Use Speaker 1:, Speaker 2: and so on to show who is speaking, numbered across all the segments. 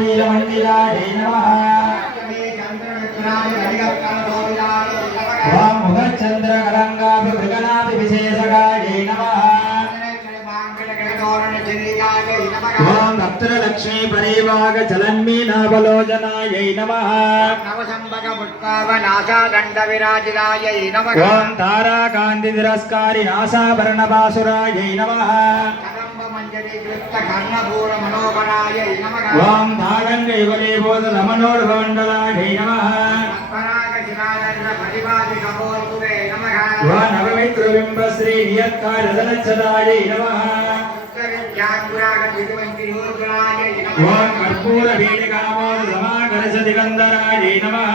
Speaker 1: మందిరాయ నమః ఓం ముఖచంద్రకలంగాభి మృగనాభి విశేషగాయ నమః ఓం భక్తులక్ష్మీ పరివాగ చలన్మీనావలోచనాయ నమః ఓం తారాకాంతి తిరస్కారి నాసాభరణపాసురాయ నమః ఓం తాళంగ యుగలే బోధ రమణోర్భమండలాయ నమః. నవమిత్రబింబ శ్రీ నియత్కారదనచ్చదాయ నమః. ఓం కర్పూర దిగంధరాయ నమః.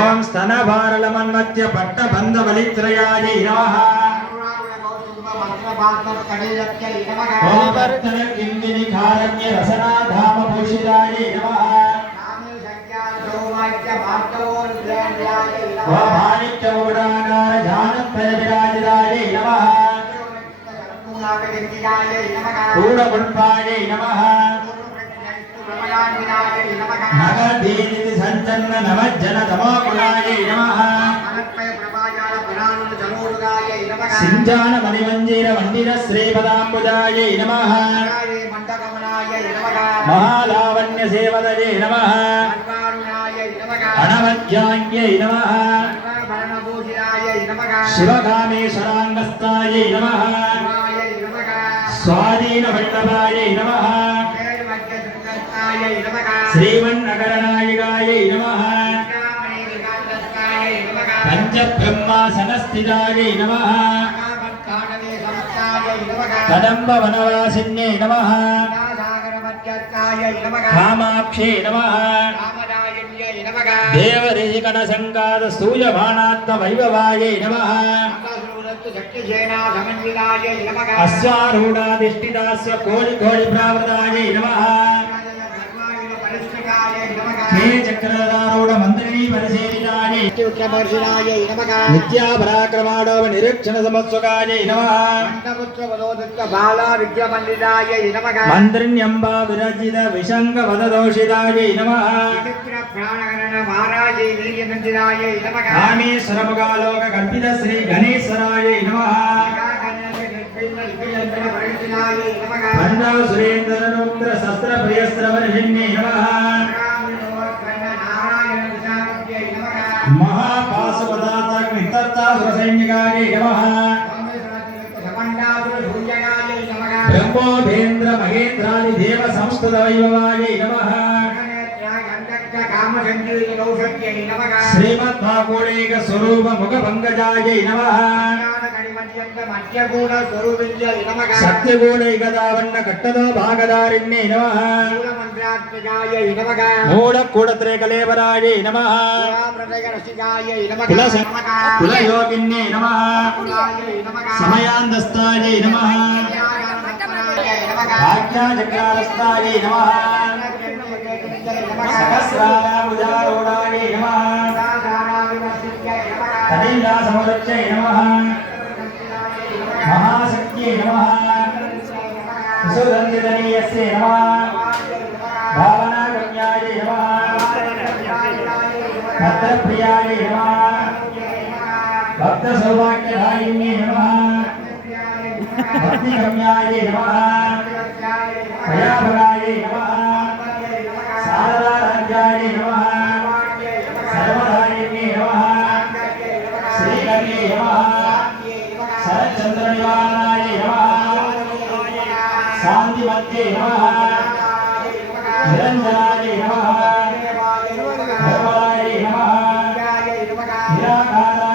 Speaker 1: ఓం స్తన భారల మన్మత్య పట్ట బంధ బలిత్రయాయ నమః ఓం వర్తన కిందిని కారణ్య భూషితాయ నమః। విరాజితాయ నమః నమః నగదీని సంచన్న నమజ్జన తమోకులాయ నమః. సింజాన మణిమంజీర మండిర శ్రీపదాంబుజాయ నమః. మహాలావణ్య సేవదయే నమః. అణమధ్యాన్యై నమః. శివకామేశ్వరాంగస్థాయ నమః. స్వాధీన వల్లభాయ నమః. శ్రీమన్నగరనాయకాయ నమః. పంచబ్రహ్మాసనస్థితాయ నమః. కదంబ వనవాసిన్యై నమః. కామాక్షే నమః. దేవరేకణ సంగాద స్థూయమానాత్మ వైభవాయ నమః. పరాక్రమాడవ నిరీక్షణ సమత్సుకాయ మంత్రిణ్యంబా
Speaker 2: ప్రాణగణన మహారాజే వీర్యమందిరాయ నమః
Speaker 1: కామేశ్వరముగాలోక కల్పిత శ్రీ గణేశ్వరాయ నమః పండా సురేంద్రనుంద్ర శస్త్ర ప్రియస్త్రవర్షిణ్యై నమః బ్రహ్మోభేంద్ర మహేంద్రాది దేవ సంస్కృత వైభవాయ నమః. శ్రీమద్భాగోళేక స్వరూప ముఖ పంకజాయ నమః. సత్యగోళైక దావన్న కట్టదో భాగదారిణ్యై నమః. మూఢ కూడత్రేకలేవరాయ నమః. కుల కులయోగిన్యై నమః సమయాందస్తాయ నమః ఆజ్ఞాచక్రారస్తాయ నమః సహస్రారాముదారూఢాయ నమః కటిల్లాసముదచ్చై నమః మహాశక్త్యై నమః సుగంధితనీయస్యై నమః భావనాగమ్యాయ నమః భద్రప్రియాయ నమః భక్తసౌభాగ్యదాయిన్యై నమః భక్తిగమ్యాయ నమః భయాభగాయ నమః శారదారాజ్యాయ నమః సర్వదాయిన్యై నమః శ్రీకర్యై నమః శరచంద్రనివారణాయ నమః శాంతిమత్యై నమః నిరంజనాయ నమః